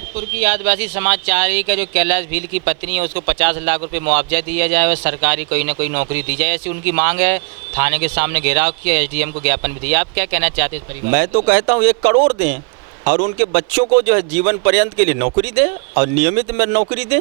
महाराजपुर की आदिवासी समाज चाह रही है कि जो कैलाश भील की पत्नी है उसको 50 लाख रुपए मुआवजा दिया जाए और सरकारी कोई ना कोई नौकरी दी जाए, ऐसी उनकी मांग है। थाने के सामने घेराव किया, एसडीएम को ज्ञापन भी दिया। आप क्या कहना चाहते हैं इस परिवार? मैं तो कहता हूँ 1 करोड़ दें और उनके बच्चों को जो है जीवन पर्यंत के लिए नौकरी दें और नियमित में नौकरी दें।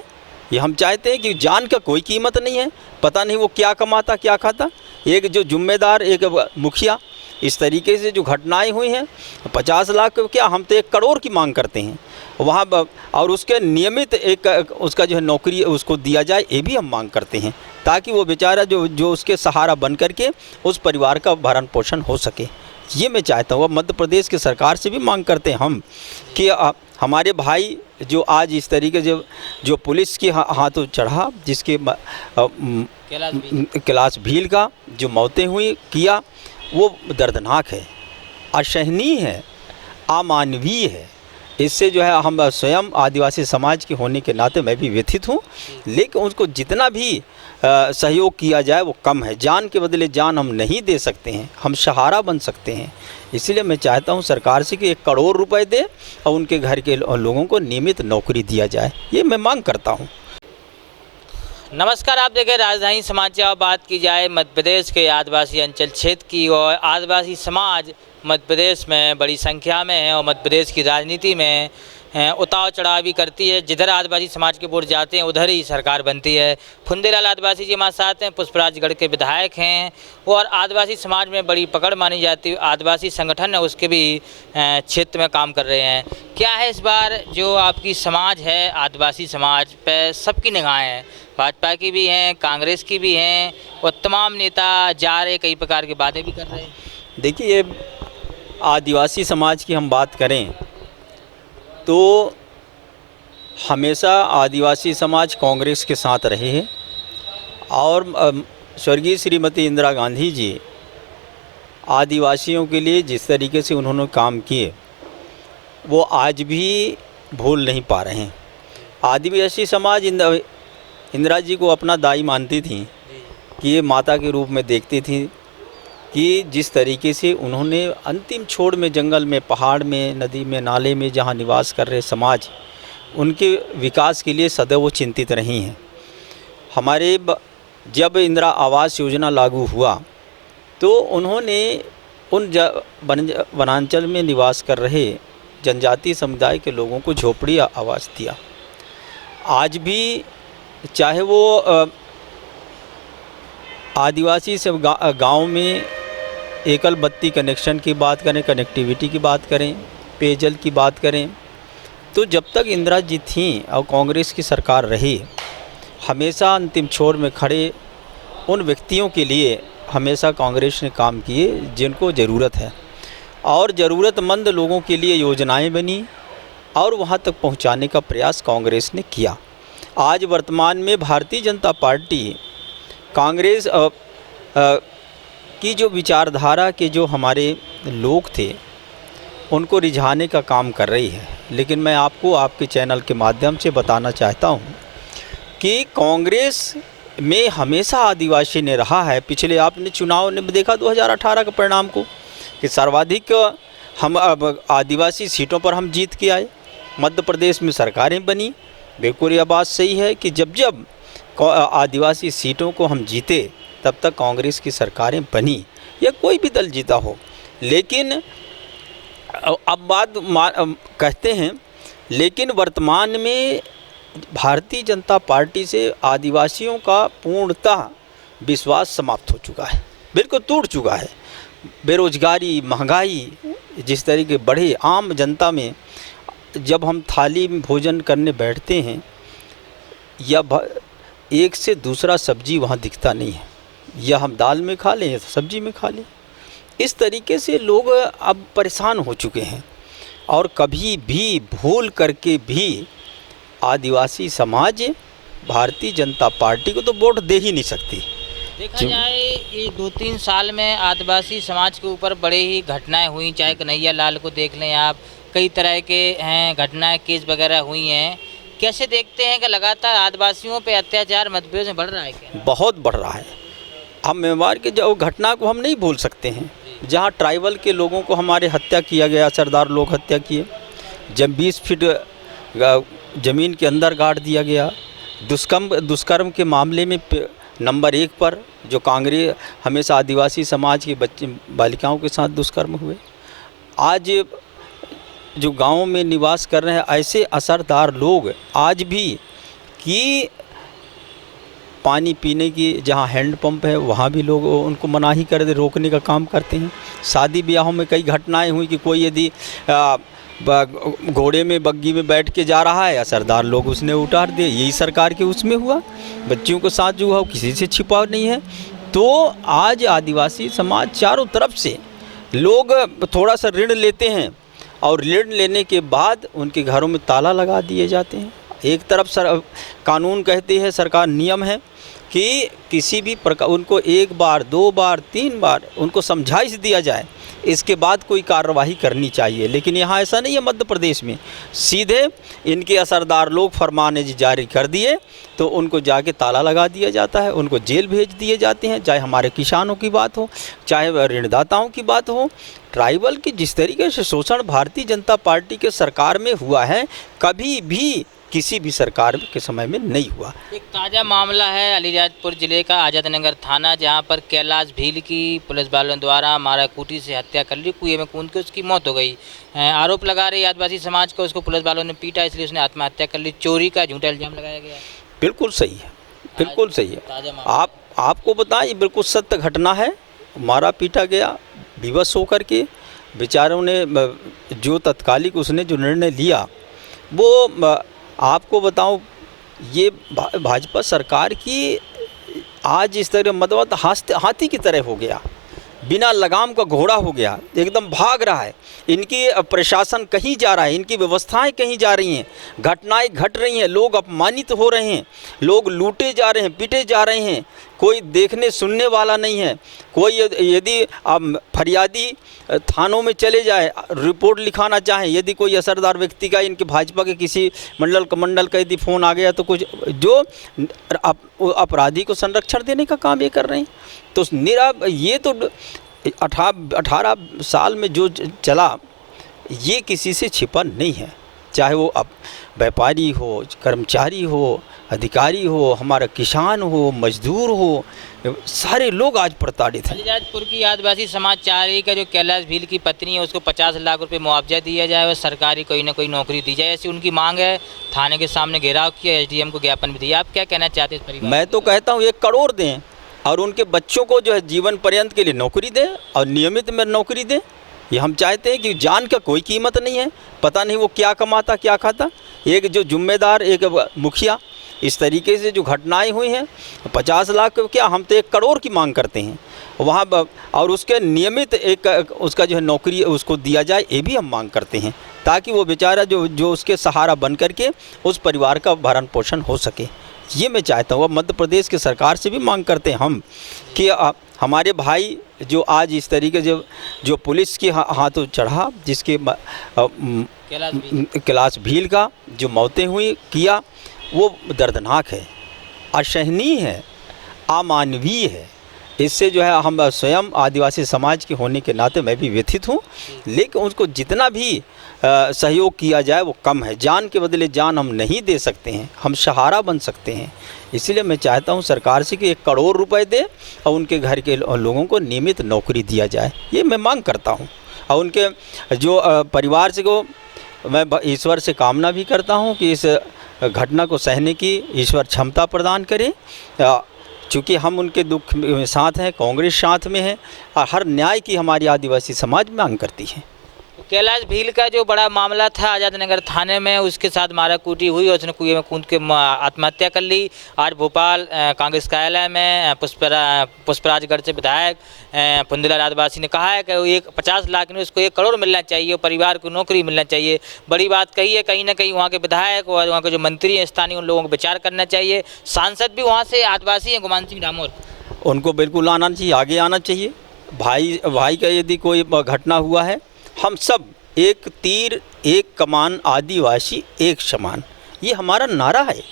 ये हम चाहते हैं कि जान का कोई कीमत नहीं है, पता नहीं वो क्या कमाता क्या खाता। एक जो जिम्मेदार एक मुखिया, इस तरीके से जो घटनाएं हुई हैं, 50 लाख क्या, हम तो 1 करोड़ की मांग करते हैं वहाँ और उसके नियमित एक उसका जो है नौकरी उसको दिया जाए, ये भी हम मांग करते हैं, ताकि वो बेचारा जो उसके सहारा बन करके उस परिवार का भरण पोषण हो सके। ये मैं चाहता हूँ। अब मध्य प्रदेश की सरकार से भी मांग करते हैं हम कि हमारे भाई जो आज इस तरीके से जो पुलिस के हाथों चढ़ा, जिसके कैलाश भील का जो मौतें हुई किया, वो दर्दनाक है, असहनीय है, अमानवीय है। इससे जो है हम स्वयं आदिवासी समाज के होने के नाते मैं भी व्यथित हूँ, लेकिन उसको जितना भी सहयोग किया जाए वो कम है। जान के बदले जान हम नहीं दे सकते हैं, हम सहारा बन सकते हैं। इसलिए मैं चाहता हूं सरकार से कि 1 करोड़ रुपए दे और उनके घर के लोगों को नियमित नौकरी दिया जाए, ये मैं मांग करता हूं। नमस्कार, आप देखें राजधानी समाचार। बात की जाए मध्य प्रदेश के आदिवासी अंचल क्षेत्र की, और आदिवासी समाज मध्य प्रदेश में बड़ी संख्या में है और मध्य प्रदेश की राजनीति में उतार चढ़ाव भी करती है। जिधर आदिवासी समाज के वोट जाते हैं उधर ही सरकार बनती है। फुंदेलाल आदिवासी जी हमारे साथ हैं, पुष्पराजगढ़ के विधायक हैं और आदिवासी समाज में बड़ी पकड़ मानी जाती है। आदिवासी संगठन है उसके भी क्षेत्र में काम कर रहे हैं। क्या है इस बार जो आपकी समाज है, आदिवासी समाज पे सबकी निगाहें हैं, भाजपा की भी हैं, कांग्रेस की भी हैं और तमाम नेता जा रहे कई प्रकार की बातें भी कर रहे हैं। देखिए, ये आदिवासी समाज की हम बात करें तो हमेशा आदिवासी समाज कांग्रेस के साथ रहे हैं और स्वर्गीय श्रीमती इंदिरा गांधी जी आदिवासियों के लिए जिस तरीके से उन्होंने काम किए वो आज भी भूल नहीं पा रहे हैं। आदिवासी समाज इंदिरा जी को अपना दाई मानती थी कि ये माता के रूप में देखती थी कि जिस तरीके से उन्होंने अंतिम छोर में जंगल में, पहाड़ में, नदी में, नाले में जहाँ निवास कर रहे समाज, उनके विकास के लिए सदैव वो चिंतित रही हैं। हमारे जब इंदिरा आवास योजना लागू हुआ तो उन्होंने उन वनांचल में निवास कर रहे जनजातीय समुदाय के लोगों को झोपड़ी आवास दिया। आज भी चाहे वो आदिवासी सब गांव में एकल बत्ती कनेक्शन की बात करें, कनेक्टिविटी की बात करें, पेयजल की बात करें, तो जब तक इंदिरा जी थीं और कांग्रेस की सरकार रही, हमेशा अंतिम छोर में खड़े उन व्यक्तियों के लिए हमेशा कांग्रेस ने काम किए जिनको ज़रूरत है और ज़रूरतमंद लोगों के लिए योजनाएं बनी और वहां तक पहुंचाने का प्रयास कांग्रेस ने किया। आज वर्तमान में भारतीय जनता पार्टी कांग्रेस की जो विचारधारा के जो हमारे लोग थे उनको रिझाने का काम कर रही है, लेकिन मैं आपको आपके चैनल के माध्यम से बताना चाहता हूं कि कांग्रेस में हमेशा आदिवासी ने रहा है। पिछले आपने चुनाव ने देखा 2018 के परिणाम को कि सर्वाधिक हम अब आदिवासी सीटों पर हम जीत के आए, मध्य प्रदेश में सरकारें बनी। बिल्कुल यह बात सही है कि जब जब आदिवासी सीटों को हम जीते तब तक कांग्रेस की सरकारें बनी या कोई भी दल जीता हो। लेकिन अब बात कहते हैं, लेकिन वर्तमान में भारतीय जनता पार्टी से आदिवासियों का पूर्णतः विश्वास समाप्त हो चुका है, बिल्कुल टूट चुका है। बेरोजगारी, महंगाई जिस तरीके बढ़े, आम जनता में जब हम थाली में भोजन करने बैठते हैं या एक से दूसरा सब्जी वहाँ दिखता नहीं है, या हम दाल में खा लें या सब्जी में खा लें। इस तरीके से लोग अब परेशान हो चुके हैं और कभी भी भूल करके भी आदिवासी समाज भारतीय जनता पार्टी को तो वोट दे ही नहीं सकती। देखा जाए ये 2-3 साल में आदिवासी समाज के ऊपर बड़े ही घटनाएं हुई, चाहे कन्हैया लाल को देख लें आप, कई तरह के हैं घटनाएं, केस वगैरह हुई हैं। कैसे देखते हैं कि लगातार आदिवासियों पे अत्याचार मध्य प्रदेश में बढ़ रहा है? क्या बहुत बढ़ रहा है। हम म्यांमार के जो घटना को हम नहीं भूल सकते हैं, जहां ट्राइबल के लोगों को हमारे हत्या किया गया, सरदार लोग हत्या किए। जब 20 फीट ज़मीन के अंदर गाड़ दिया गया। दुष्कर्म के मामले में नंबर 1 पर जो कांग्रेस हमेशा आदिवासी समाज के बच्चे बालिकाओं के साथ दुष्कर्म हुए। आज जो गाँव में निवास कर रहे हैं ऐसे असरदार लोग आज भी कि पानी पीने की जहाँ हैंडपंप है वहाँ भी लोग उनको मनाही कर दे, रोकने का काम करते हैं। शादी ब्याहों में कई घटनाएं हुई कि कोई यदि घोड़े में बग्गी में बैठ के जा रहा है, असरदार लोग उसने उतार दिए। यही सरकार के उसमें हुआ, बच्चियों के साथ जो हुआ किसी से छिपा नहीं है। तो आज आदिवासी समाज चारों तरफ से लोग थोड़ा सा ऋण लेते हैं और ऋण लेने के बाद उनके घरों में ताला लगा दिए जाते हैं। एक तरफ कानून कहती है, सरकार नियम है कि किसी भी प्रकार उनको 1 बार 2 बार 3 बार उनको समझाइश दिया जाए, इसके बाद कोई कार्रवाई करनी चाहिए। लेकिन यहाँ ऐसा नहीं है। मध्य प्रदेश में सीधे इनके असरदार लोग फरमान जारी कर दिए तो उनको जाके ताला लगा दिया जाता है, उनको जेल भेज दिए जाते हैं। चाहे हमारे किसानों की बात हो, चाहे ऋणदाताओं की बात हो, ट्राइबल की जिस तरीके से शोषण भारतीय जनता पार्टी के सरकार में हुआ है, कभी भी किसी भी सरकार के समय में नहीं हुआ। एक ताज़ा मामला है अलीराजपुर जिले का आज़ादनगर थाना, जहां पर कैलाश भील की पुलिस वालों द्वारा माराकूटी से हत्या कर ली, कुएं में कूद के उसकी मौत हो गई। आरोप लगा रही आदिवासी समाज को, उसको पुलिस वालों ने पीटा इसलिए उसने आत्महत्या कर ली। चोरी का झूठा इल्जाम लगाया गया। बिल्कुल सही है, बिल्कुल सही है। आपको बताएं, ये बिल्कुल सत्य घटना है। मारा पीटा गया, विवश होकर के बेचारों ने जो तत्कालिक उसने जो निर्णय लिया वो आपको बताऊं, ये भाजपा सरकार की आज इस तरह मदवत हाथी की तरह हो गया, बिना लगाम का घोड़ा हो गया, एकदम भाग रहा है। इनकी प्रशासन कहीं जा रहा है, इनकी व्यवस्थाएं कहीं जा रही हैं, घटनाएं घट रही हैं, लोग अपमानित हो रहे हैं, लोग लूटे जा रहे हैं, पीटे जा रहे हैं, कोई देखने सुनने वाला नहीं है। कोई यदि फरियादी थानों में चले जाए, रिपोर्ट लिखाना चाहें, यदि कोई असरदार व्यक्ति का, इनके भाजपा के किसी मंडल का यदि फ़ोन आ गया तो कुछ जो अपराधी को संरक्षण देने का काम ये कर रहे हैं। तो ये तो 18 साल में जो चला, ये किसी से छिपा नहीं है। चाहे वो अब व्यापारी हो, कर्मचारी हो, अधिकारी हो, हमारा किसान हो, मजदूर हो, सारे लोग आज प्रताड़ित हैं। अलीराजपुर की आदिवासी समाज चाह रही का जो कैलाश भील की पत्नी है उसको 50 लाख रुपए मुआवजा दिया जाए और सरकारी कोई ना कोई नौकरी दी जाए, ऐसी उनकी मांग है। थाने के सामने घेराव किया, SDM को ज्ञापन भी दिया। आप क्या कहना चाहते हैं इस परिवार? मैं तो कहता हूँ 1 करोड़ दें और उनके बच्चों को जो है जीवन पर्यंत के लिए नौकरी दें और नियमित में नौकरी दें। ये हम चाहते हैं कि जान का कोई कीमत नहीं है, पता नहीं वो क्या कमाता क्या खाता। एक जो जिम्मेदार एक मुखिया, इस तरीके से जो घटनाएं हुई हैं, 50 लाख क्या, हम तो 1 करोड़ की मांग करते हैं वहाँ, और उसके नियमित एक उसका जो है नौकरी उसको दिया जाए, ये भी हम मांग करते हैं, ताकि वो बेचारा जो उसके सहारा बन करके उस परिवार का भरण पोषण हो सके। ये मैं चाहता हूँ। अब मध्य प्रदेश की सरकार से भी मांग करते हैं हम कि हमारे भाई जो आज इस तरीके जो पुलिस के हाथों चढ़ा, जिसके कैलाश भील का जो मौतें हुई किया, वो दर्दनाक है, असहनीय है, अमानवीय है। इससे जो है हम स्वयं आदिवासी समाज के होने के नाते मैं भी व्यथित हूँ, लेकिन उसको जितना भी सहयोग किया जाए वो कम है। जान के बदले जान हम नहीं दे सकते हैं, हम सहारा बन सकते हैं। इसलिए मैं चाहता हूं सरकार से कि 1 करोड़ रुपए दे और उनके घर के लोगों को नियमित नौकरी दिया जाए, ये मैं मांग करता हूं। और उनके जो परिवार से को मैं ईश्वर से कामना भी करता हूं कि इस घटना को सहने की ईश्वर क्षमता प्रदान करे। चूँकि हम उनके दुख में साथ हैं, कांग्रेस साथ में है और हर न्याय की हमारी आदिवासी समाज मांग करती है। कैलाश भील का जो बड़ा मामला था आज़ादनगर थाने में, उसके साथ माराकूटी हुई और उसने कुएं में कूद के आत्महत्या कर ली। आज भोपाल कांग्रेस कार्यालय में पुष्पराजगढ़ से विधायक पुंदलाल आदिवासी ने कहा है कि 50 लाख में उसको 1 करोड़ मिलना चाहिए और परिवार को नौकरी मिलना चाहिए। बड़ी बात कही है। कहीं ना कहीं वहाँ के विधायक और वहाँ के जो मंत्री हैं स्थानीय, उन लोगों को विचार करना चाहिए। सांसद भी वहाँ से आदिवासी हैं, गुमान सिंह डामोर, उनको बिल्कुल आना चाहिए, आगे आना चाहिए। भाई का यदि कोई घटना हुआ है, हम सब एक तीर एक कमान, आदिवासी एक समान, ये हमारा नारा है।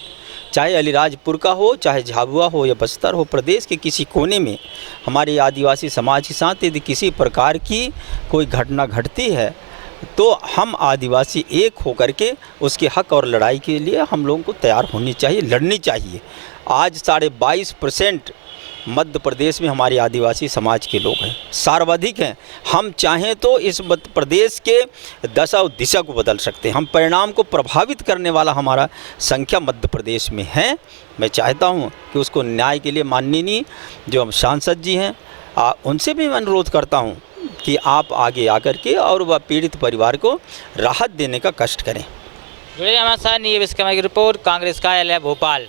चाहे अलीराजपुर का हो, चाहे झाबुआ हो या बस्तर हो, प्रदेश के किसी कोने में हमारे आदिवासी समाज के साथ यदि किसी प्रकार की कोई घटना घटती है तो हम आदिवासी एक होकर के उसके हक और लड़ाई के लिए हम लोगों को तैयार होनी चाहिए, लड़नी चाहिए। आज 22.5% मध्य प्रदेश में हमारे आदिवासी समाज के लोग हैं, सर्वाधिक हैं। हम चाहें तो इस मध्य प्रदेश के दशा और दिशा को बदल सकते हैं। हम परिणाम को प्रभावित करने वाला हमारा संख्या मध्य प्रदेश में है। मैं चाहता हूं कि उसको न्याय के लिए माननीय जो हम सांसद जी हैं उनसे भी मैं अनुरोध करता हूं कि आप आगे आकर के और वह पीड़ित परिवार को राहत देने का कष्ट करें। जुड़े हमारे साथ नीरज विश्वकर्मा की रिपोर्ट, कांग्रेस कार्यालय भोपाल।